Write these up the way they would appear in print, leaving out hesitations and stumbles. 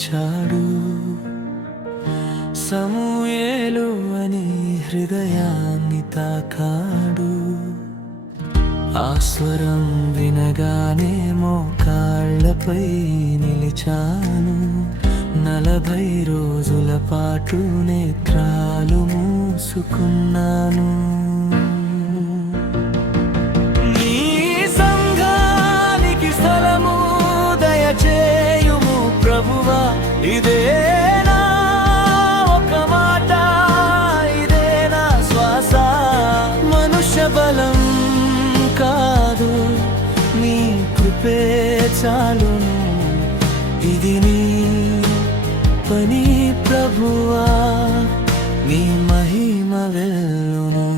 పిలిచాడు. సమూయేలు అని హృదయాన్ని తాకాడు. ఆ స్వరం వినగానే మోకాళ్ళపై నిలిచాను. 40 రోజుల పాటు నేత్రాలు మూసుకున్నాను. నీ సంఘానికి స్థలము దయచేయుము ప్రభువా, ఇదేనా ఒక మాట, ఇదేనా శ్వాస. మనుష్య బలం కాదు, నీ కృపే చాలును. ఇది నీ పని ప్రభువా, నీ మహిమ వెల్లును.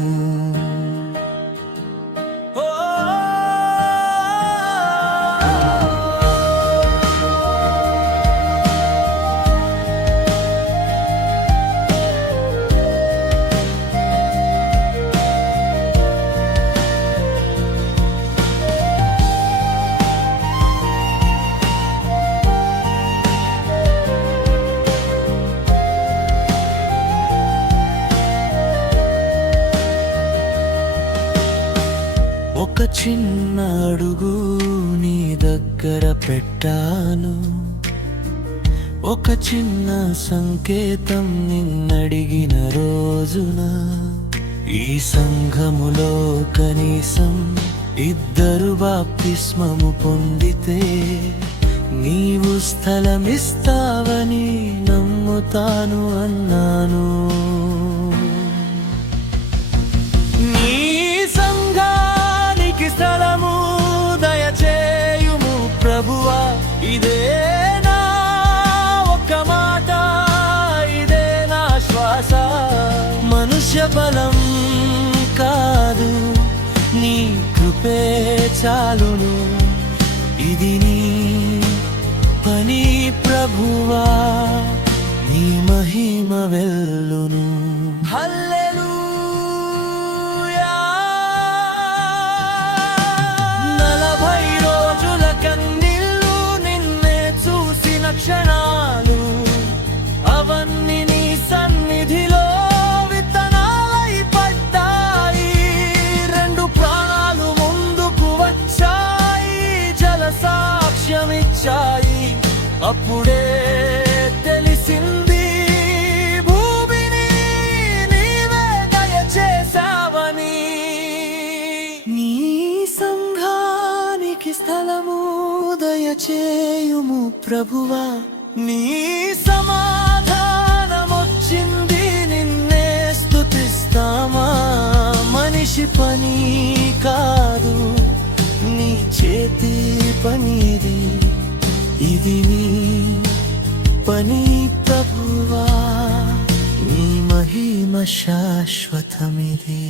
ఒక చిన్న అడుగు నీ దగ్గర పెట్టాను. ఒక చిన్న సంకేతం నిన్నడిగిన రోజున ఈ సంఘములో కనీసం 2 బాప్తిస్మము పొందితే నీవు స్థలమిస్తావని నమ్ముతాను అన్నాను. స్థలము దయచేయుము ప్రభువా, ఇదేనా ఒక మాట, ఇదేనా శ్వాస. మనుష్య బలం కాదు, నీ కృపే చాలును. ఇది నీ పని ప్రభువా, నీ మహిమ వెల్లును. హల్లెలూయా. 40 రోజుల కన్నీళ్ళు నిన్నే చూసిన క్షణాలు, అవన్నీ నీ సన్నిధిలో విత్తనాలై పడ్డాయి. 2 ప్రాణాలు ముందుకు వచ్చాయి, జల సాక్ష్యమిచ్చాయి. అప్పుడే తెలిసింది భూమిని నీవే దయచేశావని. నీ సంఘానికి స్థలము దయచేయుము ప్రభువా, నీ సమాధానమొచ్చింది, నిన్నే స్తుతిస్తామా. మనిషి పని కాదు, నీ చేతి పనిది. ఇది నీ పని ప్రభువా, నీ మహిమ శాశ్వతమిది.